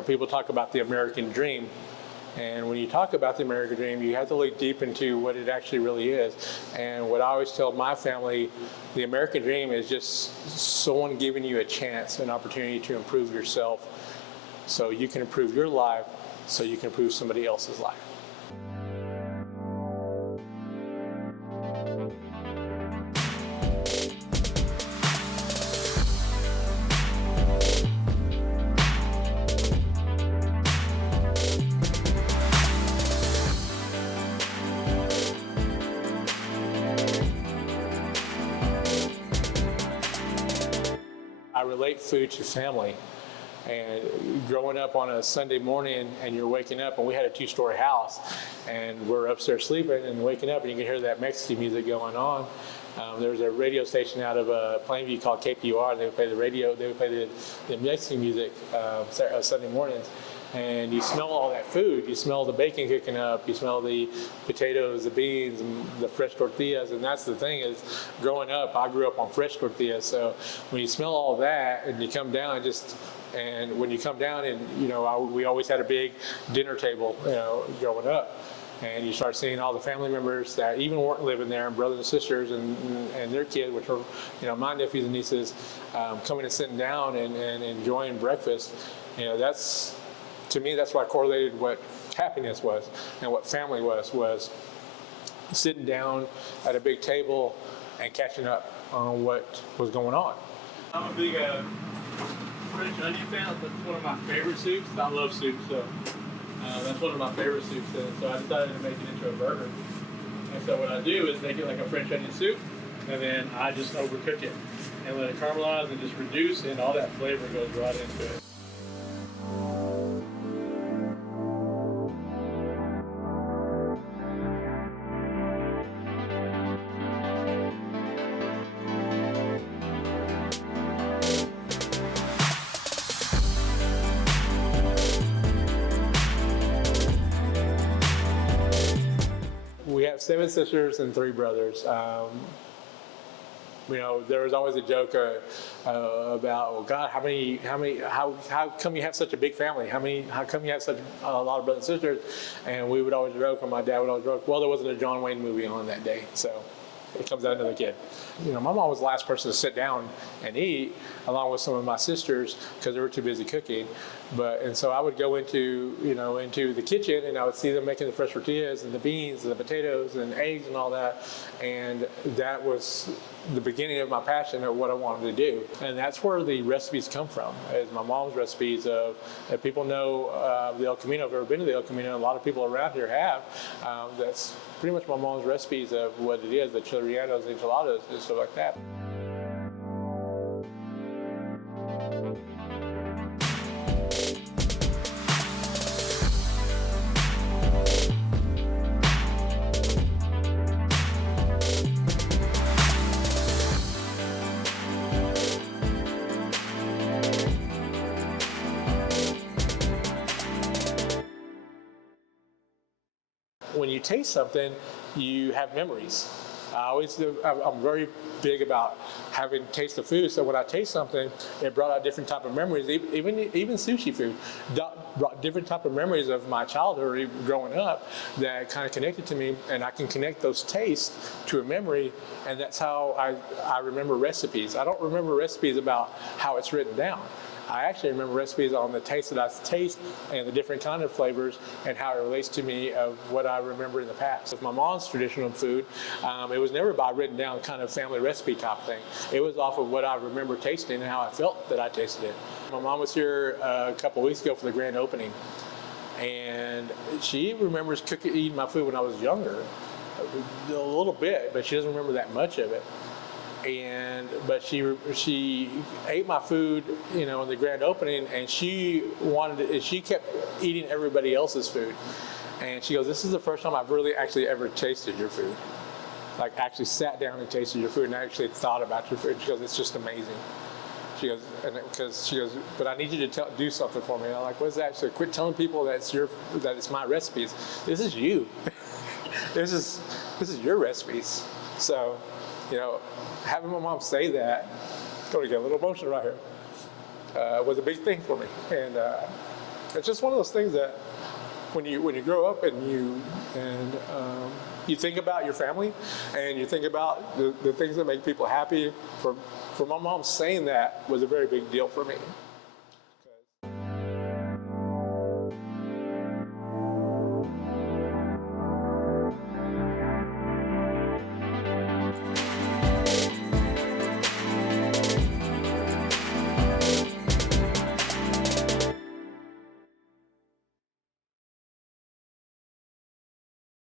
People talk about the American dream, and when you talk about the American dream, you have to look deep into what it actually really is. And what I always tell my family, the American dream is just someone giving you a chance, an opportunity to improve yourself so you can improve your life, so you can improve somebody else's life. I relate food to family. And growing up on a Sunday morning and you're waking up, and we had a 2-story house, and we're upstairs sleeping and waking up and you can hear that Mexican music going on. There was a radio station out of Plainview called KPUR. They would play the radio, they would play the Mexican music Sunday mornings. And you smell all that food. You smell the bacon cooking up. You smell the potatoes, the beans, and the fresh tortillas. And that's the thing is, growing up, I grew up on fresh tortillas. So when you smell all that and you come down, and when you come down, and we always had a big dinner table, growing up. And you start seeing all the family members that even weren't living there, and brothers and sisters and their kids, which were, my nephews and nieces, coming and sitting down and enjoying breakfast. To me, that's why I correlated what happiness was and what family was sitting down at a big table and catching up on what was going on. I'm a big French onion fan. That's one of my favorite soups. I love soup, so that's one of my favorite soups. And so I decided to make it into a burger. And so what I do is make it like a French onion soup, and then I just overcook it and let it caramelize and just reduce, and all that flavor goes right into it. We have 7 sisters and 3 brothers. There was always a joke about, well, God, how come you have such a big family? How come you have such a lot of brothers and sisters? And we would always joke, or my dad would always joke, well, there wasn't a John Wayne movie on that day, so it comes out another kid. My mom was the last person to sit down and eat, along with some of my sisters, because they were too busy cooking. And so I would go into the kitchen, and I would see them making the fresh tortillas and the beans and the potatoes and eggs and all that. And that was the beginning of my passion of what I wanted to do. And that's where the recipes come from, is my mom's recipes of, if people know the El Camino, if you've ever been to the El Camino, a lot of people around here have, that's pretty much my mom's recipes of what it is, the chile rellenos, enchiladas, and stuff like that. When you taste something, you have memories. I'm very big about having taste of food. So when I taste something, it brought out different type of memories. Even sushi food brought different type of memories of my childhood, or even growing up, that kind of connected to me. And I can connect those tastes to a memory, and that's how I remember recipes. I don't remember recipes about how it's written down. I actually remember recipes on the taste that I taste and the different kind of flavors and how it relates to me of what I remember in the past. With my mom's traditional food, it was never by written down kind of family recipe type thing. It was off of what I remember tasting and how I felt that I tasted it. My mom was here a couple weeks ago for the grand opening, and she remembers eating my food when I was younger, a little bit, but she doesn't remember that much of it. But she ate my food, in the grand opening, and she kept eating everybody else's food. And she goes, "This is the first time I've really actually ever tasted your food. Like, actually sat down and tasted your food and actually thought about your food." She goes, "It's just amazing." She goes, "But I need you to do something for me." And I'm like, "What is that?" She said, "Quit telling people that it's my recipes. This is you. This is your recipes." So, having my mom say that, it's going to get a little emotional right here, was a big thing for me. And it's just one of those things that when you grow up and you think about your family and you think about the things that make people happy. For my mom saying that was a very big deal for me.